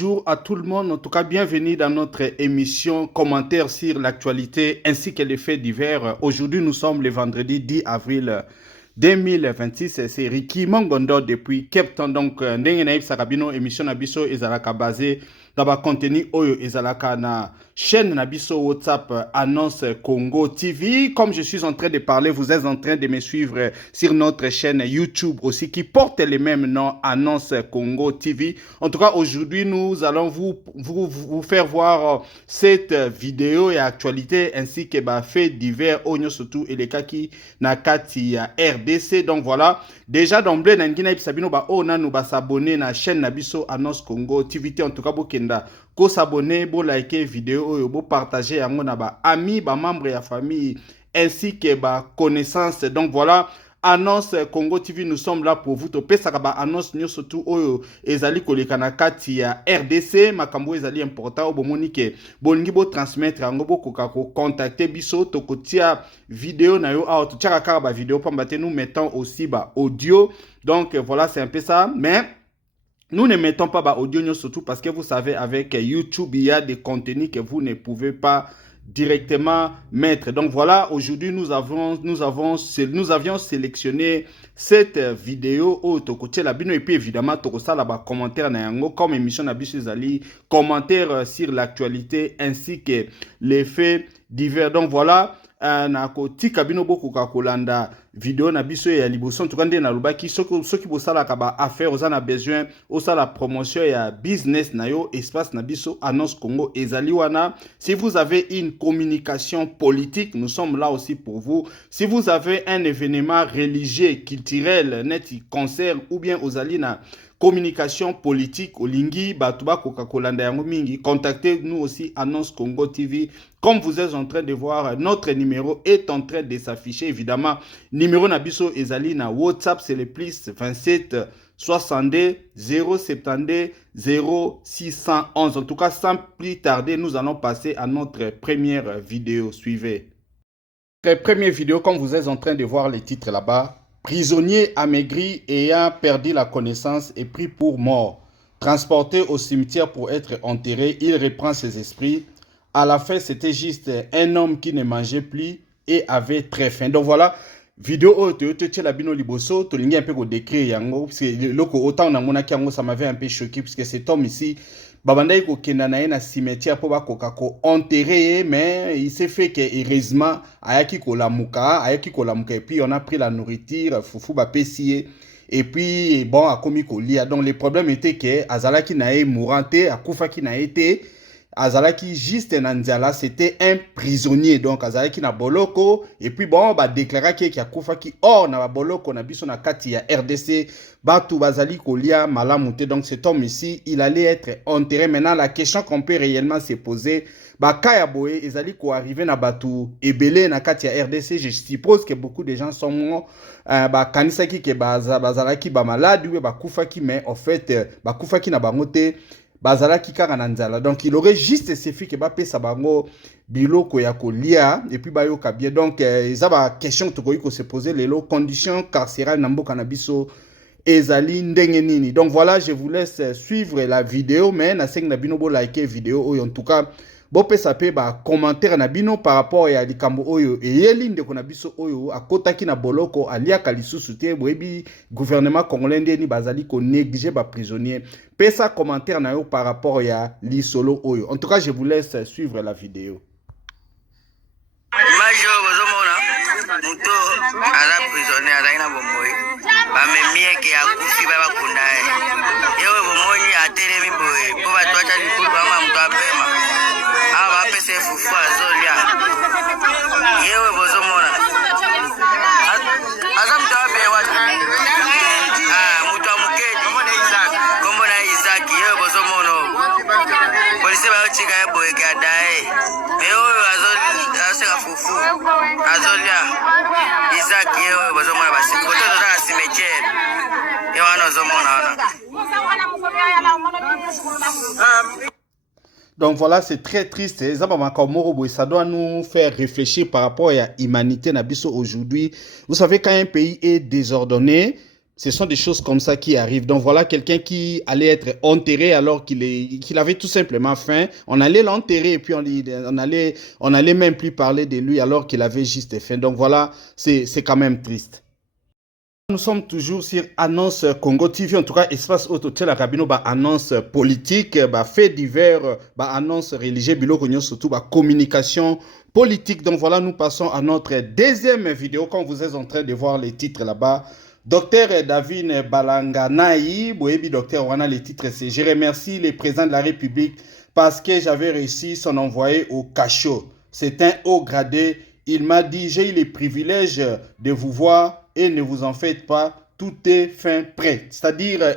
Bonjour à tout le monde, en tout cas bienvenue dans notre émission commentaire sur l'actualité ainsi que les faits divers. Aujourd'hui nous sommes le vendredi 10 avril 2026, c'est Ricky Mongondo depuis Cape Town. Donc ndenge na yebisaka bino émission na biso ezalaka basé dans ba contenu oyo ezalaka na chaîne na biso WhatsApp Annonce Congo TV. Comme je suis en train de parler, vous êtes en train de me suivre sur notre chaîne YouTube aussi qui porte le même nom, Annonce Congo TV. En tout cas, aujourd'hui, nous allons vous faire voir cette vidéo et actualité ainsi que bah, faits divers au surtout et les cas qui na kati ya RDC. Donc voilà, déjà d'emblée nangina ibisabino ba ona nous ba s'abonner na chaîne na biso Annonce Congo TV. En tout cas, bokenda ko s'abonner, bo liker vidéo, bo partager yango na ba amis, ba membres ya famille ainsi que ba connaissances. Donc voilà, Annonce Congo TV, nous sommes là pour vous. Topesa kaba annonce nyo surtout oyo ezali koleka na kati ya RDC, makambo ezali important o bomoni ke bolingi bo transmettre yango bo koka ko contacter biso tokotia vidéo na yo awa totiaka kaka ba vidéo pambate nous mettons aussi ba audio. Donc voilà, c'est un peu ça, mais nous ne mettons pas bah, audio surtout parce que vous savez, avec YouTube, il y a des contenus que vous ne pouvez pas directement mettre. Donc voilà, aujourd'hui, nous avions sélectionné cette vidéo au Tokotier Labino et puis évidemment, Tokosa là-bas, commentaire na yango, comme émission na biso zali, commentaire sur l'actualité ainsi que les faits divers. Donc voilà, na kotika bino boko kolanda vidéo na biso ya liboso tukande na lubaki soki bosala ka ba affaire oza na besoin osala promotion ya business na yo espace na biso Annonce Congo ezali wana. Si vous avez une communication politique, nous sommes là aussi pour vous. Si vous avez un événement religieux, culturel, net concert ou bien ozali na communication politique au lingi batuba kokakolanda yango mingi, contactez-nous aussi Annonce Congo TV. Comme vous êtes en train de voir, notre numéro est en train de s'afficher. Évidemment, numéro nabiso ezali na WhatsApp, c'est le plus 27 62 072 0611. En tout cas, sans plus tarder, nous allons passer à notre première vidéo. Suivez. Première vidéo, comme vous êtes en train de voir les titres là-bas. Prisonnier amaigri ayant perdu la connaissance et pris pour mort. Transporté au cimetière pour être enterré, il reprend ses esprits. À la fin, c'était juste un homme qui ne mangeait plus et avait très faim. Donc voilà, vidéo la bino liboso, to lingi un peu ko décrire yango parce que loko autant na mona ki yango ça m'avait un peu choqué parce que cet homme ici babandai ko kenda na na cimetière pour ba ko enterré, mais il s'est fait que heureusement ayaki ko lamuka et puis on a pris la nourriture fufu ba pesier. Et puis bon a komi ko lia. Donc le problème était que azalaki na e mourante akufaki na été azalaki juste nandiala, c'était un prisonnier. Donc azalaki na boloko et puis bon ba déclara ki akufaki or na boloko na biso na kati ya RDC batu bazali kolia malamute. Donc cet homme ici, il allait être enterré. Maintenant la question qu'on peut réellement se poser, ba kaya boye ezali ko arriver na batu ebele na kati ya RDC. Je suppose que beaucoup de gens sont ba kanisaki ke bazalaki ba malade ou ba kufaki, mais en fait ba kufaki na bangote bazalaki kaka na nzala. Donc il aurait juste suffi que ba pesa bango biloko ya kolia et puis ba yoka bien. Donc eza ba question to ko se poser les conditions carcérales na mboka na biso ezali ndenge nini. Donc voilà, je vous laisse suivre la vidéo, mais na seng na bino bo liker vidéo oyo. En tout cas bo pesa pe ba commentaire na bino par rapport ya likambo oyo eyeli ndeko na biso oyo akotaki na boloko aliaka lisusu te boyebi gouvernement congolais ndeni bazali ko négliger ba prisonnier. Pesa commentaire na yo par rapport ya lisolo oyo. En tout cas, je vous laisse suivre la vidéo. Muto ala prisonnier ala ina bomoi ba memie ke akufi ba bakundae yewe bomoni atelemi boye bo batwacha likulu ba muto apema aba pese fufu azolia yewe bozomona aza muto abe watu muto amukedi kombo na Isaac yewe bozomono polisi ba ochika boye ke adae meyo azolia fufu azolia Isaac yewe bazomona basi koto na cimetière yewana bazomona Donc voilà, c'est très triste. Ça doit nous faire réfléchir par rapport à l'humanité aujourd'hui. Vous savez, quand un pays est désordonné, Ce sont des choses comme ça qui arrivent. Donc voilà quelqu'un qui allait être enterré alors qu'il avait tout simplement faim. On allait l'enterrer et puis on allait même plus parler de lui alors qu'il avait juste faim. Donc voilà, c'est quand même triste. Nous sommes toujours sur Annonce Congo TV, en tout cas, espace autour la cabine, annonce politique, fait divers, annonce religieuse, surtout communication politique. Donc voilà, nous passons à notre deuxième vidéo. Quand vous êtes en train de voir les titres là-bas, Docteur David Balanganaï, Boebi Docteur Wana, les titres c'est: je remercie le président de la République parce que j'avais réussi son envoyé au cachot. C'est un haut gradé. Il m'a dit: j'ai eu le privilège de vous voir et ne vous en faites pas, tout est fin prêt. C'est-à-dire,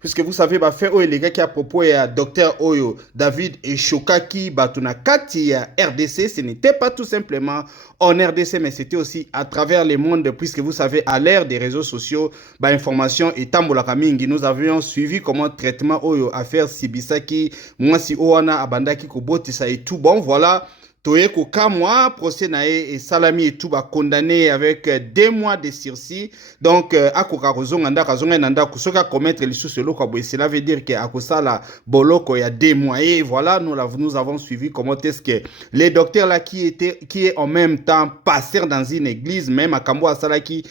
puisque vous savez, les gars qui à propos à Docteur Oyo, David et Shokaki, Batuna Kati RDC, ce n'était pas tout simplement en RDC, mais c'était aussi à travers le monde, puisque vous savez, à l'ère des réseaux sociaux, information et tambola kamingi, nous avions suivi comment traitement Oyo, affaire Sibisaki, Mwasi Oana, Abandaki, Koboti, ça et tout bon, voilà. Toye Kokamwa, procès nae et Salami et tout condamné avec 2 mois de sursis. Donc, Akoka Rozonganda, Razonga Kusoka commettre les sous cela veut dire que Akosala Boloko il y a 2 mois. Et voilà, nous avons suivi comment est-ce que les docteurs là qui est en même temps pasteur dans une église, même à Kambo Asalaki,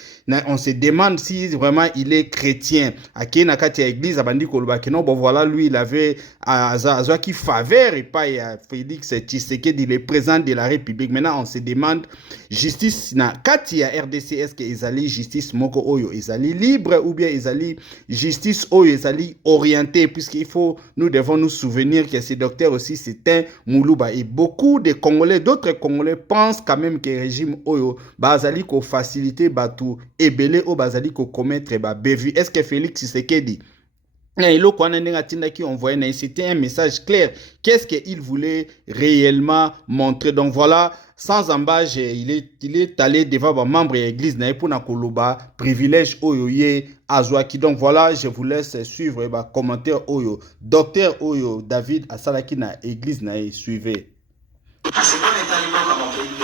on se demande si vraiment il est chrétien. À Kenakati église, à Bandi Kolubakino, bon voilà, lui il avait qui faveur et pas Félix Tshisekedi, il est président de la République. Maintenant, on se demande, justice na kati ya RDC, est-ce que ezali justice moko oyo ezali libre ou bien ezali justice oyo ezali orientée, puisqu'il faut, nous devons nous souvenir que ce docteur aussi c'est un Moulouba et beaucoup de Congolais, d'autres Congolais pensent quand même que le régime oyo bazali ko faciliter batu ebele o bazali ko commettre ba bévu. Est-ce que Félix Tshisekedi c'était un message clair. Qu'est-ce qu'il voulait réellement montrer? Donc voilà, sans embâche, il est allé devant les membres de l'église pour Nakoloba, privilège Oyoye Azwaki. Donc voilà, je vous laisse suivre les commentaires Oyo. Docteur Oyo David Asalaki na église nae, suivez. C'est bon état comme on fait, le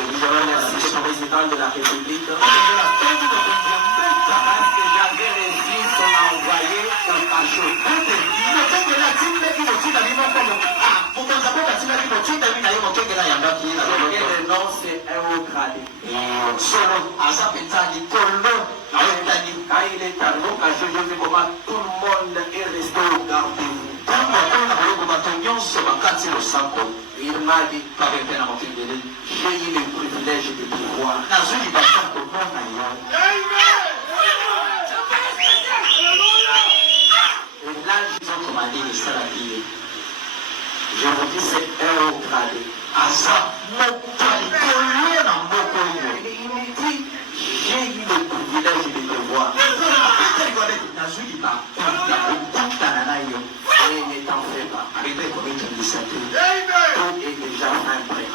président de la République. Tout le monde est resté au garde-vous. Il m'a dit, j'ai eu le privilège de pouvoir. Et là, ils ont commandé les salariés. Je vous dis, c'est un haut gradé. Il me dit, j'ai eu le privilège de te voir. Et ne t'en fais pas. Tout est déjà prêt.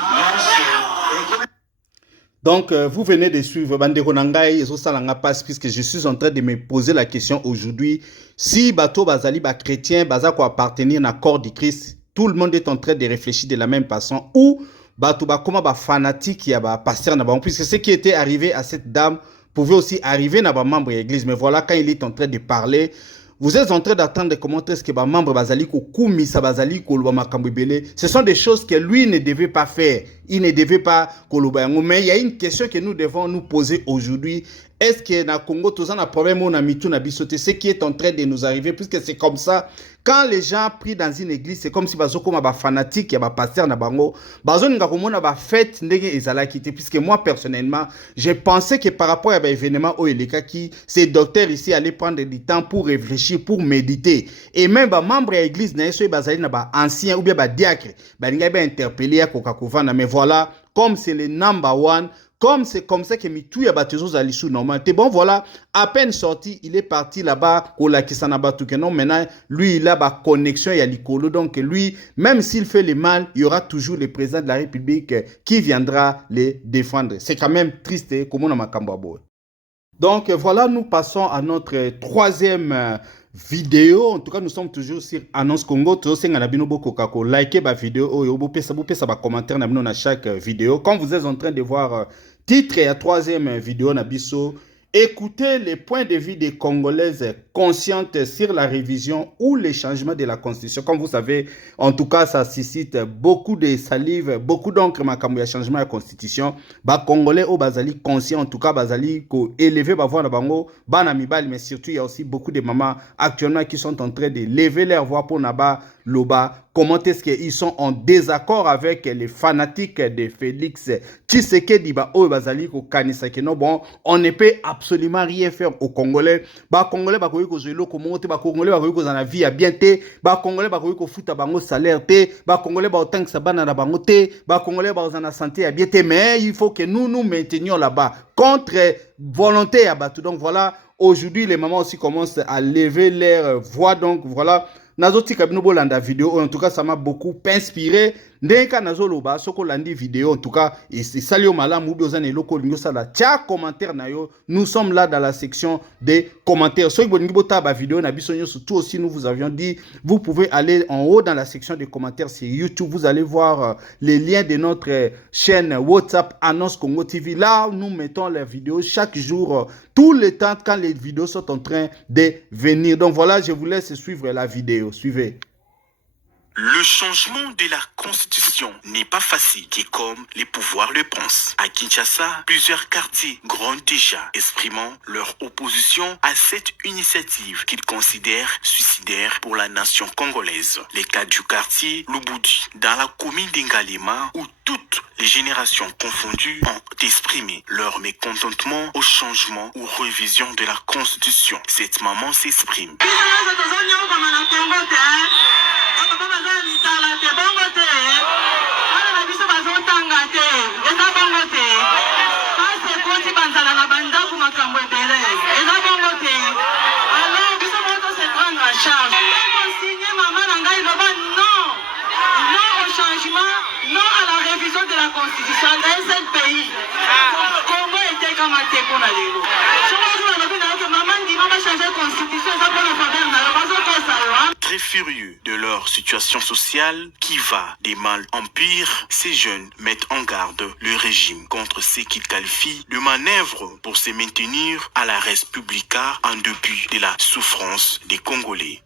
Donc, vous venez de suivre Bandeko Nangai et Zosalanga Pass, puisque je suis en train de me poser la question aujourd'hui. Si Bato Bazali, chrétien, Bazako appartenir à corps du Christ, tout le monde est en train de réfléchir de la même façon. Ou Bato Bakoma fanatique, il y a pasteur, puisque ce qui était arrivé à cette dame pouvait aussi arriver à membre de l'église. Mais voilà, quand il est en train de parler, vous êtes en train d'attendre comment est-ce que membre Bazali Kokoumi, Sabazali Kolouba Makambibele, ce sont des choses que lui ne devait pas faire. Il ne devait pas Kolouba. Mais il y a une question que nous devons nous poser aujourd'hui. Est-ce que na Congo, tout ça, na problème, on a mis tout, na bisoté, ce qui est en train de nous arriver, puisque c'est comme ça. Quand les gens prient dans une église, c'est comme si bazo comme ba fanatique, ya ba pasteur na bango, bazo nga komona ba fête ndenge ezala kité, puisque moi personnellement, j'ai pensé que par rapport à ba événement Oeleka qui ces docteurs ici allaient prendre du temps pour réfléchir, pour méditer, et même ba membre de l'église na yeso bazali na ba ancien ou bien ba diacre, ba nga ba interpeller koka kovana, mais voilà, comme c'est le number one. Comme c'est comme ça que Mitou ya batezo zalisou normal. T'es bon, voilà, à peine sorti, il est parti là-bas, Kola Kisanaba non, maintenant, lui, il a ba connexion, il y a l'icolo, donc lui, même s'il fait le mal, il y aura toujours le président de la République qui viendra les défendre. C'est quand même triste, comme on a Makambabo. Donc voilà, nous passons à notre troisième vidéo. En tout cas, nous sommes toujours sur Annonce Congo. Likez ma vidéo, commentaire à chaque vidéo. Quand vous êtes en train de voir titre et la troisième vidéo, Écoutez les points de vue des Congolaises conscientes sur la révision ou les changements de la Constitution. Comme vous savez, en tout cas, ça suscite beaucoup de salive, beaucoup d'encre, makambo ya changement de la Constitution. Ba Congolais au bazali conscient, en tout cas, bazali ko élever ba voix na bango, bana mibali, mais surtout il y a aussi beaucoup de mamans actuellement qui sont en train de lever leur voix pour naba loba. Comment est-ce qu'ils sont en désaccord avec les fanatiques de Félix Tshisekedi ba o bazali ko kanisa ke no bon, on ne peut absolument rien faire aux Congolais. Ba Congolais ba koyi ko zelo ko monte, ba Congolais ba koyi ko zana vie à bien te, ba Congolais ba koyi ko futa bango salaire te, ba Congolais ba otang sa bana na bango te, ba Congolais ba zana santé à bien te, mais il faut que nous nous maintenions là-bas contre volonté à battre. Donc voilà, aujourd'hui les mamans aussi commencent à lever leur voix. Donc voilà, Nazoti kabino bolanda vidéo, en tout cas ça m'a beaucoup inspiré. Ndeka nazoloba soko landi vidéo, en tout cas et c'est salio malamu biozane loko lingo sala tia commentaire na yo. Nous sommes là dans la section des commentaires. Soki bolingi bota ba vidéo na biso nyoso tout aussi nous vous avions dit, vous pouvez aller en haut dans la section des commentaires sur YouTube, vous allez voir les liens de notre chaîne WhatsApp Annonce Congo TV. Là, nous mettons les vidéos chaque jour, tout le temps quand les vidéos sont en train de venir. Donc voilà, je vous laisse suivre la vidéo. Suivez. Le changement de la constitution n'est pas facile, qui comme les pouvoirs le pensent. À Kinshasa, plusieurs quartiers grondent déjà, exprimant leur opposition à cette initiative qu'ils considèrent suicidaire pour la nation congolaise. Les cas du quartier Lubudi, dans la commune d'Ingalema, où toutes les générations confondues ont exprimé leur mécontentement au changement ou révision de la constitution. Cette maman s'exprime. Non à la révision de la constitution d'un seul pays. Congo était comme un téco na lelo. Très furieux de leur situation sociale qui va des mal en pire, ces jeunes mettent en garde le régime contre ce qu'ils qualifient de manœuvre pour se maintenir à la Respublica en dépit de la souffrance des Congolais.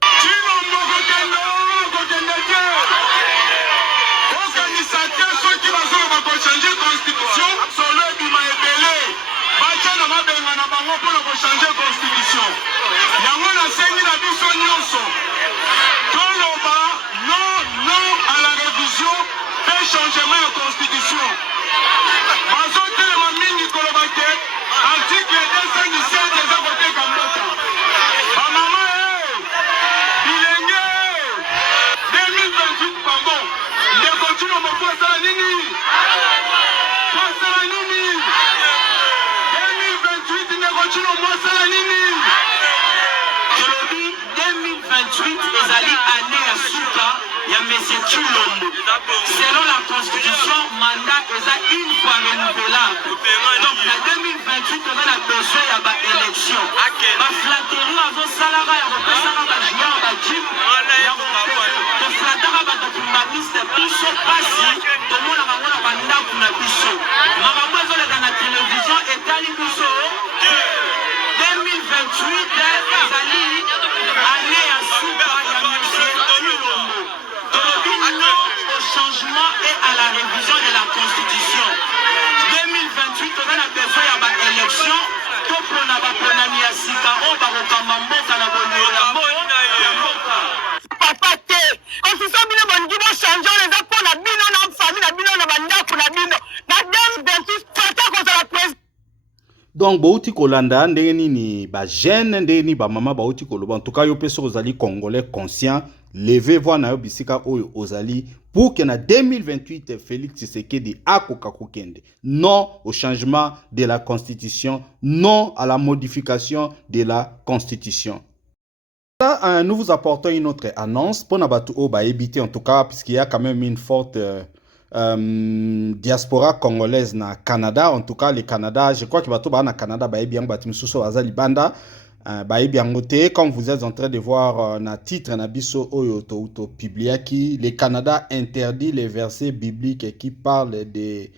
Changement de constitution. Article 217 des votés comme l'autre. Maman, bilenge 2028, pardon. Les continuons à faire ça, Nini. 2028, les continuons à faire ça, Nini. Je le dis, 2028, les alliés année à Souka. Il y a M. Chulombo. Selon la constitution, mandat est une fois renouvelable. Donc, en 2028, on a besoin de l'élection. La flatterie, on a salaire, on a salaire, on a joué, on a gym. On flattera, on a tombamiste, tout ce passé, tout le monde a un mandat pour la bichon. Maman, on est dans la télévision, et dans l'immousseau. 2028, les alliés, année à Souka, il y a M. Chulombo. Changement et à la révision de la Constitution. 2028, on a besoin de l'élection. Tout le monde a besoin de Sika, on va recommander la Papa, Constitution, on va changer les apports, la bino, la famille, la bino, la banda, la bino. La 2028, pas contre la présidence. Donc bauti kolanda ndeni ni ba jeune ndeni ba mama bauti koloba en tout cas yo peso ozali congolais conscient lever voix na yo bisika oyo ozali pour que na 2028 Félix Tshisekedi akoka kokende non au changement de la constitution, non à la modification de la constitution. Là, nous vous apportons une autre annonce pour nabatu o ba éviter en tout cas puisqu'il y a quand même une forte diaspora congolaise na Canada. En tout cas le Canada, je crois que bato ba na Canada ba bien batu suso azali banda ba bien côté comme vous êtes en train de voir na titre na biso oyo to publié qui le Canada interdit les versets bibliques qui parlent de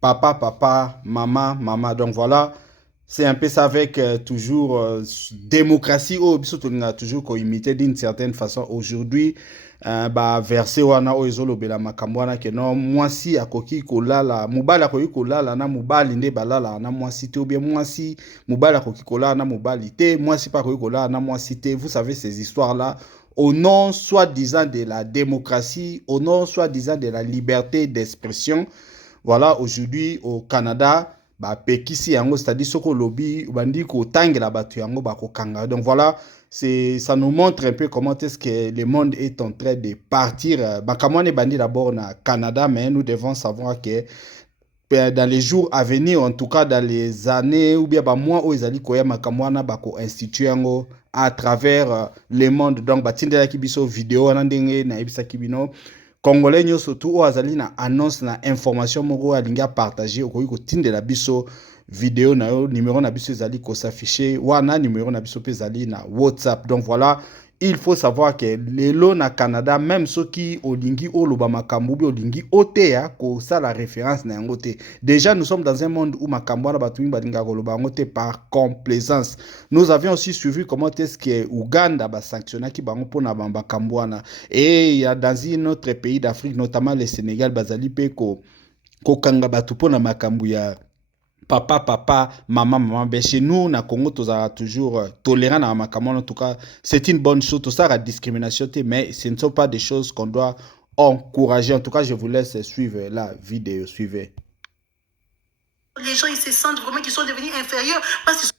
papa, maman. Donc voilà, c'est un peu ça avec toujours démocratie, surtout on a toujours qu'on imité d'une certaine façon. Aujourd'hui, verset wana o ezolo bela makambo wana ke non mwasi akoki kolala mobali akoki kolala na mobali nde balala na mwasi te ou bien mwasi mobali akoki kolala na mobali te mwasi pa akoki kolala na mwasi te. Vous savez ces histoires là au nom soi-disant de la démocratie, au nom soi-disant de la liberté d'expression. Voilà, aujourd'hui au Canada pekisi yango, c'est-à-dire soko lobby bandi ko tangela batu yango bako kanga. Donc voilà, ça nous montre un peu comment est-ce que le monde est en train de partir. Bakamone bandi d'abord na Canada, mais nous devons savoir que dans les jours à venir, en tout cas dans les années ou bien mois où ils allaient koya makamwana bako instituer yango à travers le monde. Donc batindela kibiso vidéo na ndenge na ebisa kibino Congolais nyo surtout o azali na annonce na information moko alinga partager okoki kotindela biso vidéo na yo numéro na biso ezali ko s'afficher wana numéro na biso pe ezali na WhatsApp. Donc voilà, il faut savoir que lelo na Canada même ceux qui olingi oloba makambo bi olingi oteya ko ça la référence na yango te. Déjà nous sommes dans un monde où makambo na batu balinga koloba yango te par complaisance. Nous avions aussi suivi comment est-ce que Uganda ba sanctionnaki bango pona makambo wana, et il y a dans un autre pays d'Afrique notamment le Sénégal bazali pe ko kanga batu pona makambo ya papa, maman. Ben chez nous, na Congo, tous toujours tolérant à makamon. En tout cas, c'est une bonne chose. Tout ça, la discrimination, mais ce ne sont pas des choses qu'on doit encourager. En tout cas, je vous laisse suivre la vidéo. Suivez. Les gens, ils se sentent vraiment qu'ils sont devenus inférieurs parce qu'ils sont...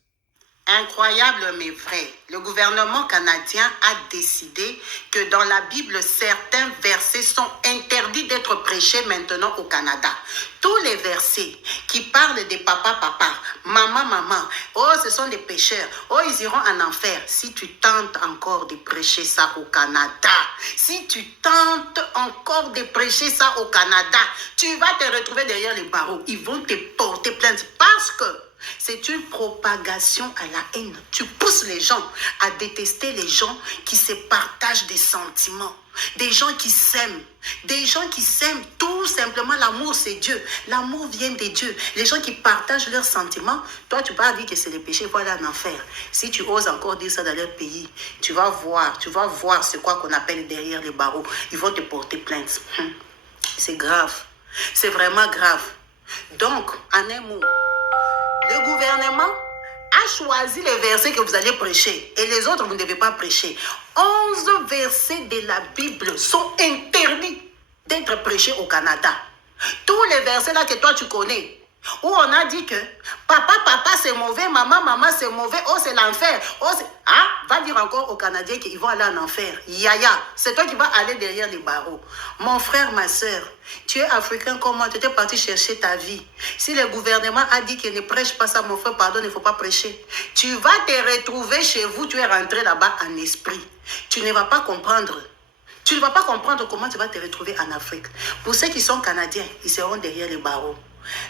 Incroyable mais vrai, le gouvernement canadien a décidé que dans la Bible, certains versets sont interdits d'être prêchés maintenant au Canada. Tous les versets qui parlent de papa, maman, oh ce sont des pécheurs, oh ils iront en enfer. Si tu tentes encore de prêcher ça au Canada, si tu tentes encore de prêcher ça au Canada, tu vas te retrouver derrière les barreaux. Ils vont te porter plainte parce que c'est une propagation à la haine. Tu pousses les gens à détester les gens qui se partagent des sentiments. Des gens qui s'aiment. Des gens qui s'aiment tout simplement. L'amour, c'est Dieu. L'amour vient de Dieu. Les gens qui partagent leurs sentiments, toi, tu vas dire que c'est le péché, voilà en enfer. Si tu oses encore dire ça dans leur pays, tu vas voir ce quoi qu'on appelle derrière les barreaux. Ils vont te porter plainte. C'est grave. C'est vraiment grave. Donc, en un mot, le gouvernement a choisi les versets que vous allez prêcher et les autres, vous ne devez pas prêcher. 11 versets de la Bible sont interdits d'être prêchés au Canada. Tous les versets là que toi tu connais, où on a dit que papa c'est mauvais, maman c'est mauvais, oh c'est l'enfer, oh c'est... Ah, va dire encore aux Canadiens qu'ils vont aller en enfer. Yaya, c'est toi qui vas aller derrière les barreaux. Mon frère, ma soeur, tu es africain comme moi, tu étais parti chercher ta vie. Si le gouvernement a dit qu'il ne prêche pas ça, mon frère, pardon, il ne faut pas prêcher. Tu vas te retrouver chez vous, tu es rentré là-bas en esprit. Tu ne vas pas comprendre. Tu ne vas pas comprendre comment tu vas te retrouver en Afrique. Pour ceux qui sont Canadiens, ils seront derrière les barreaux.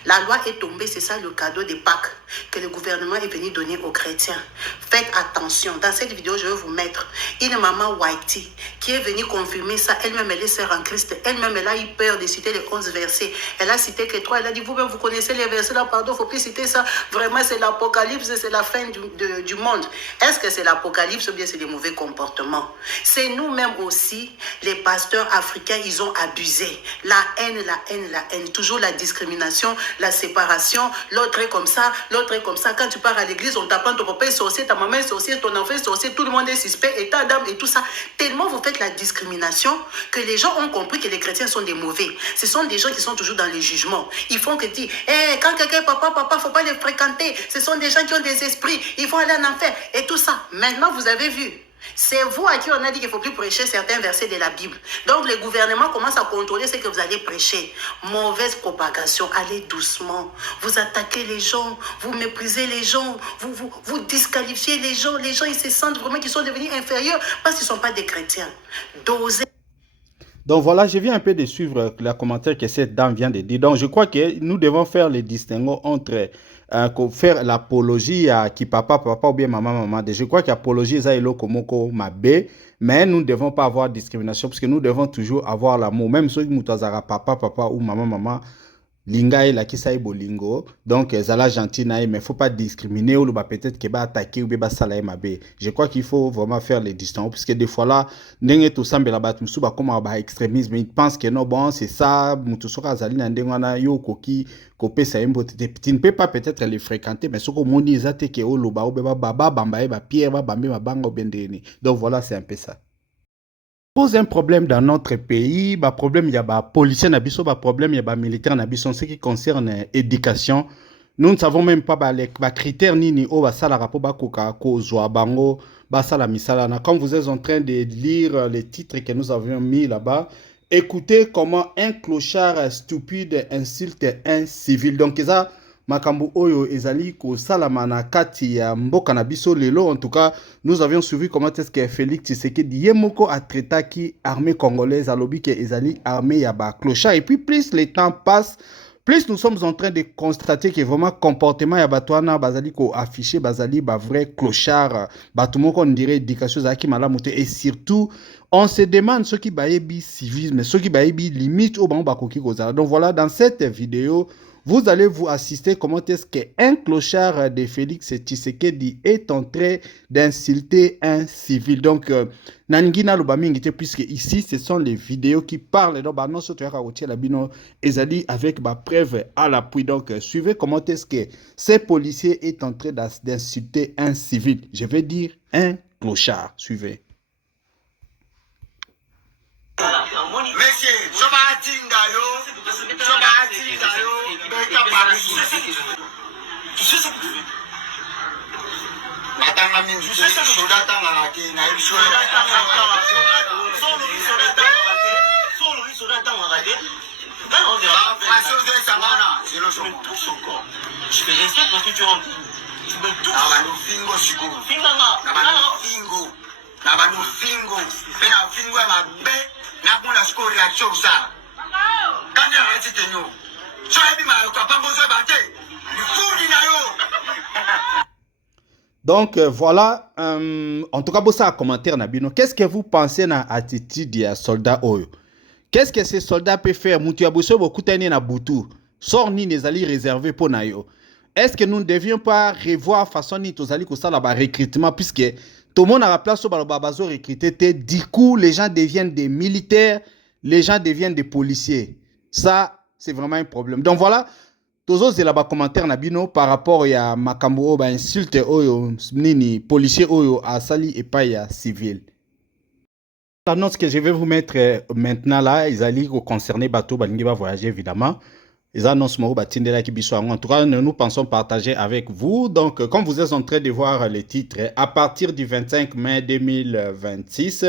La loi est tombée, c'est ça le cadeau de Pâques que le gouvernement est venu donner aux chrétiens. Faites attention. Dans cette vidéo, je vais vous mettre une maman Whitey qui est venue confirmer ça. Elle-même, elle est sœur en Christ. Elle-même, elle a eu peur de citer les 11 versets. Elle a cité que 3. Elle a dit, vous-même, vous connaissez les versets là, pardon, il ne faut plus citer ça. Vraiment, c'est l'apocalypse, c'est la fin du monde. Est-ce que c'est l'apocalypse ou bien c'est des mauvais comportements? C'est nous-mêmes aussi, les pasteurs africains, ils ont abusé. La haine. Toujours la discrimination, la séparation, l'autre est comme ça, l'autre est comme ça. Quand tu pars à l'église, on t'apprend ton papa est sorcier, ta maman est sorcière, ton enfant est sorcier, tout le monde est suspect, et ta dame et tout ça. Tellement vous faites la discrimination que les gens ont compris que les chrétiens sont des mauvais. Ce sont des gens qui sont toujours dans le jugement. Ils font que dire, quand quelqu'un est papa, faut pas les fréquenter. Ce sont des gens qui ont des esprits, ils vont aller en enfer et tout ça. Maintenant, vous avez vu. C'est vous à qui on a dit qu'il ne faut plus prêcher certains versets de la Bible. Donc le gouvernement commence à contrôler ce que vous allez prêcher. Mauvaise propagation, allez doucement. Vous attaquez les gens, vous méprisez les gens, vous disqualifiez les gens. Les gens, ils se sentent vraiment qu'ils sont devenus inférieurs parce qu'ils ne sont pas des chrétiens. Dosez. Donc voilà, je viens un peu de suivre le commentaire que cette dame vient de dire. Donc je crois que nous devons faire les distinguos entre faire l'apologie à qui papa ou bien maman. Je crois qu'apologie est komoko mabe, mais nous ne devons pas avoir discrimination parce que nous devons toujours avoir l'amour. Même ceux qui nous papa ou maman, linga la kisa bolingo donc zala gentil na mais faut pas discriminer ou peut-être que ba attaquer ou ba sala mabe. Je crois qu'il faut vraiment faire les distances parce que des fois là ndenge to sambela ba musu ba comme ba extrémisme, ils pensent que non bon c'est ça mutu soka zali na ndenge wana yo koki kopesa yembo tu ne peux pas peut-être les fréquenter mais soko moni ezate ke o loba o ba baba bamba ba pierre ba bambe ba banga bendeni. Donc voilà, c'est un peu ça. Pose un problème dans notre pays, bah problème il y a bah policier nabiso, bah problème il y a bah militaire nabiso, en ce qui concerne éducation. Nous ne savons même pas bah les bah critères ni oh bah ça la rapport bah koka ko zoa bango bah ça la misala na. Comme vous êtes en train de lire les titres que nous avions mis là-bas, écoutez comment un clochard stupide insulte un civil. Donc ça makambo oyo ezali ko salama na kati ya mboka na biso lelo. En tout cas, nous avions suivi comment est-ce que Félix Tshisekedi yemoko a traité qui armée congolaise à lobby que ezali armée ya ba clochard. Et puis plus le temps passe, plus nous sommes en train de constater que vraiment comportement ya batwana bazali ko afficher bazali ba vrai clochard batumoko on dirait éducation zaki malamu te. Et surtout on se demande ce qui baebi civisme, ce qui baebi limite au bango bakoki kozala. Donc voilà, dans cette vidéo vous allez vous assister comment est-ce qu'un clochard de Félix Tshisekedi est en train d'insulter un civil. Donc, Nangina Lubamingite, puisque ici, ce sont les vidéos qui parlent. Donc, non, surtout, la bino, ezali avec ma preuve à l'appui. Donc, suivez comment est-ce que ce policier est en train d'insulter un civil. Je vais dire un clochard. Suivez. Monsieur, je vais donc voilà, en tout cas, pour ça, commentaire Nabino, qu'est-ce que vous pensez de l'attitude des soldats Oyo? Qu'est-ce que ces soldats peuvent faire? Moutou Yabosso, beaucoup de na Boutou, sort ni les alliés réservés pour Nayo. Est-ce que nous ne devions pas revoir façon ni tous alliés comme ça là-bas recrutement, puisque tout le monde a la place au babazo recruté, du coup les gens deviennent des militaires, les gens deviennent des policiers. Ça, c'est vraiment un problème. Donc voilà. Tozo là-bas commentaire Nabino par rapport à makambo ba insulte oyo nini policier oyo a sali et pas ya civil. L'annonce que je vais vous mettre maintenant là, ils allaient concerner bateau balingi va voyager évidemment. Les annonces mo batindela ki biso en tout cas nous pensons partager avec vous. Donc comme vous êtes en train de voir les titres, à partir du 25 mai 2026,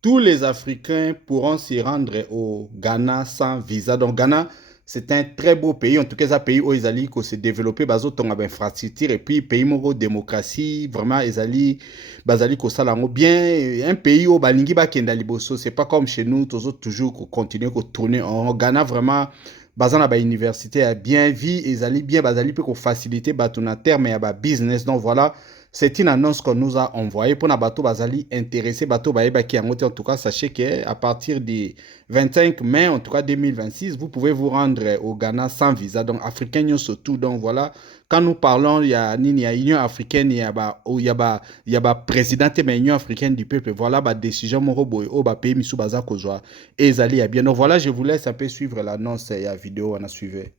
tous les Africains pourront s'y rendre au Ghana sans visa. Donc Ghana, c'est un très beau pays. En tout cas, c'est un pays où ils allaient se développer, bazo tonga infrastructure et puis pays moro démocratie, vraiment ils allaient bazali ko salango bien. Un pays où balingi ba kenda liboso, c'est pas comme chez nous, toujours continuer ko tourner en Ghana vraiment. Bazana ba université a bien vie, ils allaient bien bazali peut ko faciliter batuna terme et ba business. Donc voilà. C'est une annonce qu'on nous a envoyée pour na bateau bazali intéressé bateau baeba qui en tout cas sachez que à partir du 25 mai en tout cas 2026 vous pouvez vous rendre au Ghana sans visa donc africain surtout. Donc voilà, quand nous parlons il y a Union africaine, il y a président mais Union africaine du peuple, voilà ba décision moro boy au ba pays misu baza kozwa et ezali ya bien. Donc voilà, je vous laisse un peu suivre l'annonce et la vidéo on a suivi.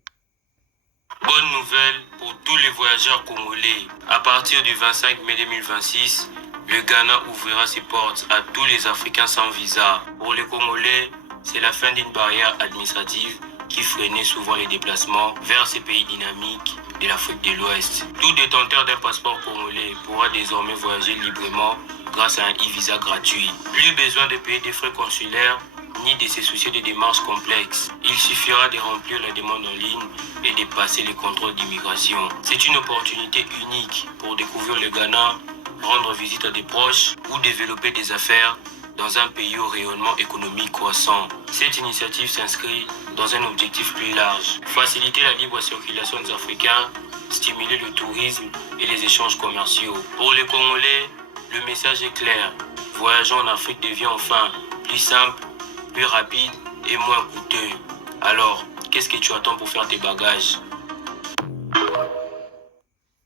Bonne nouvelle pour tous les voyageurs congolais. À partir du 25 mai 2026, le Ghana ouvrira ses portes à tous les Africains sans visa. Pour les Congolais, c'est la fin d'une barrière administrative qui freinait souvent les déplacements vers ces pays dynamiques de l'Afrique de l'Ouest. Tout détenteur d'un passeport congolais pourra désormais voyager librement grâce à un e-visa gratuit. Plus besoin de payer des frais consulaires ni de se soucier de démarches complexes. Il suffira de remplir la demande en ligne et de passer les contrôles d'immigration. C'est une opportunité unique pour découvrir le Ghana, rendre visite à des proches ou développer des affaires dans un pays au rayonnement économique croissant. Cette initiative s'inscrit dans un objectif plus large: faciliter la libre circulation des Africains, stimuler le tourisme et les échanges commerciaux. Pour les Congolais, le message est clair. Voyager en Afrique devient enfin plus simple, plus rapide et moins coûteux. Alors, qu'est-ce que tu attends pour faire tes bagages?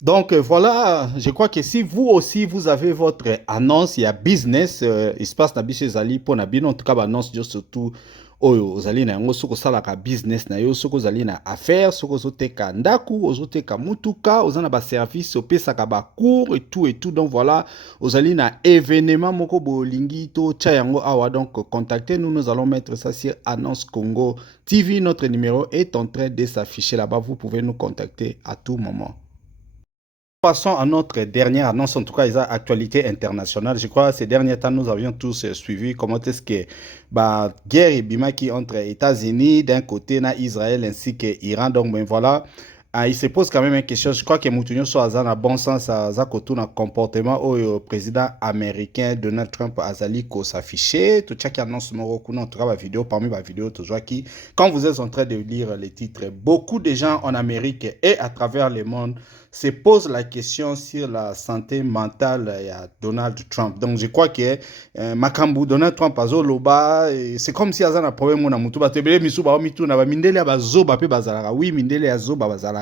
Donc voilà, je crois que si vous aussi vous avez votre annonce, il y a business, il se passe nabi chez Zali pour nabi, en tout cas annonce surtout oyo Zali na yango soko sala ka business na yo soko Zali na affaire soko zoteka ndaku ozoteka mutuka ozana ba service opesa ka ba cours et tout donc voilà Zali na événement moko bolingi to cha yango awa donc contactez nous allons mettre ça sur Annonce Congo TV, notre numéro est en train de s'afficher là-bas, vous pouvez nous contacter à tout moment. Passons à notre dernière annonce, en tout cas, les actualités internationales. Je crois que ces derniers temps, nous avions tous suivi comment est-ce que guerre et bimaki entre États-Unis d'un côté, na Israël ainsi que Iran. Donc, ben voilà. Il se pose quand même une question. Je crois que Moutounio soit dans bon sens à un comportement au président américain Donald Trump azali ko s'afficher. Tout ça qui annonce mon en tout cas la vidéo parmi la vidéo tout ça qui quand vous êtes en train de lire les titres, beaucoup de gens en Amérique et à travers le monde se posent la question sur la santé mentale de Donald Trump. Donc je crois que Makambu Donald Trump azoloba c'est comme si azana problème na mutu batebele misu ba mitu na ba mindele bazoba pe bazalaka. Oui, mindele azoba bazalaka.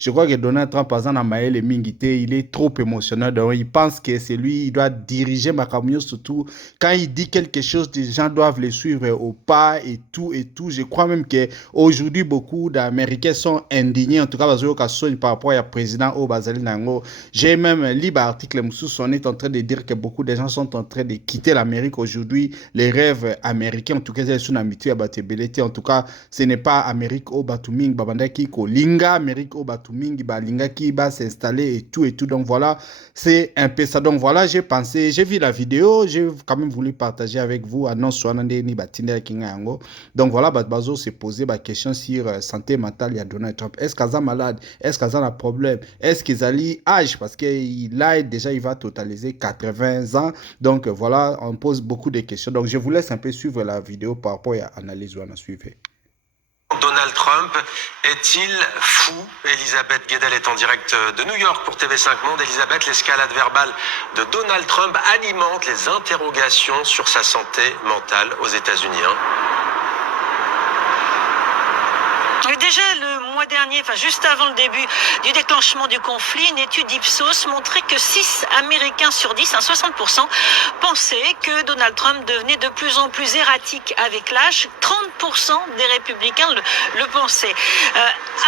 Je crois que Donald Trump, par exemple, il est trop émotionnel. Donc, il pense que c'est lui, il doit diriger Makamio surtout. Quand il dit quelque chose, les gens doivent le suivre au pas et tout. Je crois même qu'aujourd'hui, beaucoup d'Américains sont indignés. En tout cas, par rapport au président Obazali Nango. J'ai même lu un article, on est en train de dire que beaucoup de gens sont en train de quitter l'Amérique aujourd'hui. Les rêves américains, en tout cas, c'est une amitié à Batebelete. En tout cas, ce n'est pas Amérique au Batuming, Babandaki, Kolinga, Amérique au Batuming. Mingi balinga qui va s'installer et tout donc voilà c'est un peu ça. Donc voilà, j'ai vu la vidéo, j'ai quand même voulu partager avec vous annonce ni batinde kinga yango. Donc voilà bazo s'est posé la question sur santé mentale ya Donald Trump. Est-ce qu'il est malade, est-ce qu'il a un problème, est-ce qu'il a âge parce qu'il là déjà il va totaliser 80 ans. Donc voilà, on pose beaucoup de questions. Donc je vous laisse un peu suivre la vidéo par rapport à l'analyse où on a suivi. Donald Trump est-il fou? Elisabeth Guedel est en direct de New York pour TV5 Monde. Elisabeth, l'escalade verbale de Donald Trump alimente les interrogations sur sa santé mentale aux États-Unis. Déjà le mois dernier, enfin juste avant le début du déclenchement du conflit, une étude Ipsos montrait que 6 Américains sur 10, 60%, pensaient que Donald Trump devenait de plus en plus erratique avec l'âge. 30% des républicains le pensaient.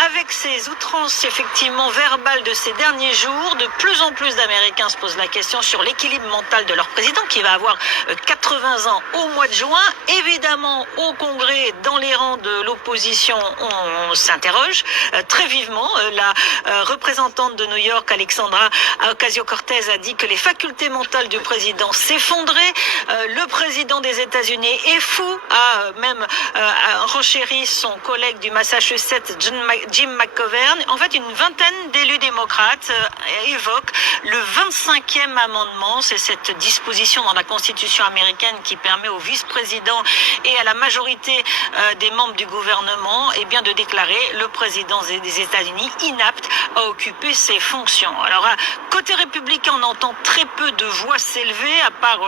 Avec ces outrances effectivement verbales de ces derniers jours, de plus en plus d'Américains se posent la question sur l'équilibre mental de leur président qui va avoir 80 ans au mois de juin. Évidemment, au Congrès, dans les rangs de l'opposition, on s'interroge très vivement. La représentante de New York, Alexandra Ocasio-Cortez, a dit que les facultés mentales du président s'effondraient. Le président des États-Unis est fou, a même renchéri son collègue du Massachusetts, Jim McGovern. En fait, une vingtaine d'élus démocrates évoquent le 25e amendement. C'est cette disposition dans la Constitution américaine qui permet au vice-président et à la majorité des membres du gouvernement bien de déclarer le président des États-Unis inapte à occuper ses fonctions. Alors, côté républicain, on entend très peu de voix s'élever, à part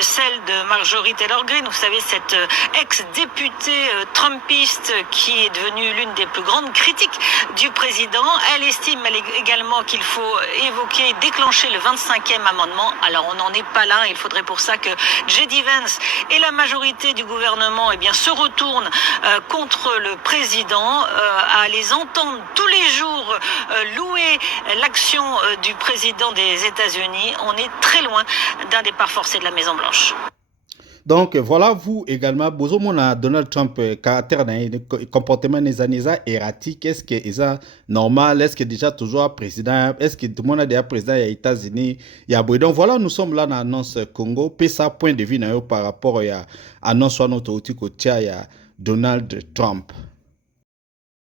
celle de Marjorie Taylor Greene, vous savez, cette ex-députée trumpiste qui est devenue l'une des plus grandes critiques du président. Elle estime également qu'il faut évoquer, déclencher le 25e amendement. Alors, on n'en est pas là. Il faudrait pour ça que J.D. Vance et la majorité du gouvernement se retournent contre le président, à les entendre tous les jours louer l'action du président des États-Unis. On est très loin d'un départ forcé de la Maison-Blanche. Donc voilà, vous également, Bozomona Donald Trump, caractère d'un comportement des années erratique, est-ce que c'est normal, est-ce que déjà toujours président, est-ce que tout le monde a déjà président des États-Unis, donc voilà, nous sommes là dans l'annonce Congo, puis ça point de vue par rapport à l'annonce sur notre outil côté à Donald Trump.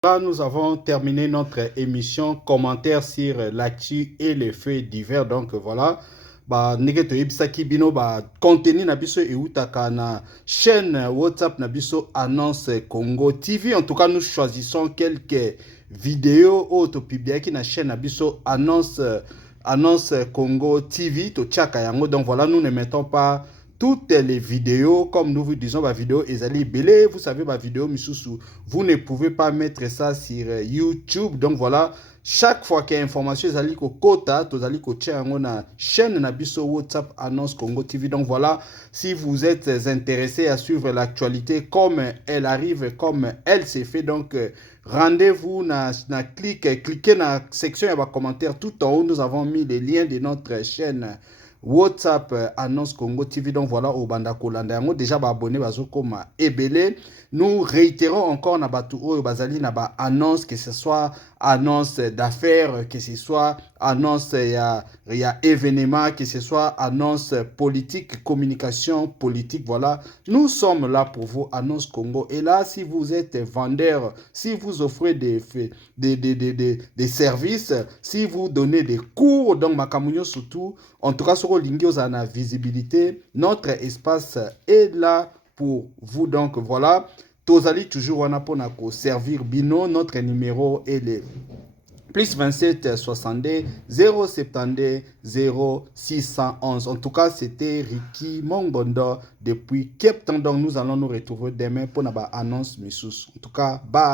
Là, nous avons terminé notre émission commentaire sur l'actu et les faits divers. Donc voilà, negeto ebisaki bino contenu na biso eutaka na chaîne WhatsApp na biso Annonce Congo TV. En tout cas, nous choisissons quelques vidéos autopubliées na chaîne na biso Annonce Congo TV to tchaka yango. Donc voilà, nous ne mettons pas toutes les vidéos, comme nous vous disons, ma vidéo Ezali Belé, vous savez, ma vidéo Misusu, vous ne pouvez pas mettre ça sur YouTube. Donc voilà, chaque fois qu'il y a information, Ezali ko kota, tozali ko tchango na chaîne na biso WhatsApp Annonce Congo TV. Donc voilà, si vous êtes intéressé à suivre l'actualité comme elle arrive, comme elle s'est fait, donc rendez-vous cliquez dans la section et commentaires tout en haut. Nous avons mis les liens de notre chaîne WhatsApp Annonce Congo TV. Donc voilà, au Bandako Landango, déjà abonné comme Ebele. Nous réitérons encore na batu oyo bazali na ba annonce, que ce soit annonce d'affaires, que ce soit annonce ya événement, que ce soit annonce politique, communication politique. Voilà, nous sommes là pour vous, Annonce Congo. Et là, si vous êtes vendeur, si vous offrez des services, si vous donnez des cours, donc Makamunyo surtout, en tout cas sur Lingio a visibilité, notre espace est là pour vous. Donc voilà, Tozali toujours on a pour servir Bino. Notre numéro est le plus 27 62 072 0611. En tout cas, c'était Ricky Mongondo depuis Cape Town. Donc nous allons nous retrouver demain pour une annonce Missus. En tout cas, bye.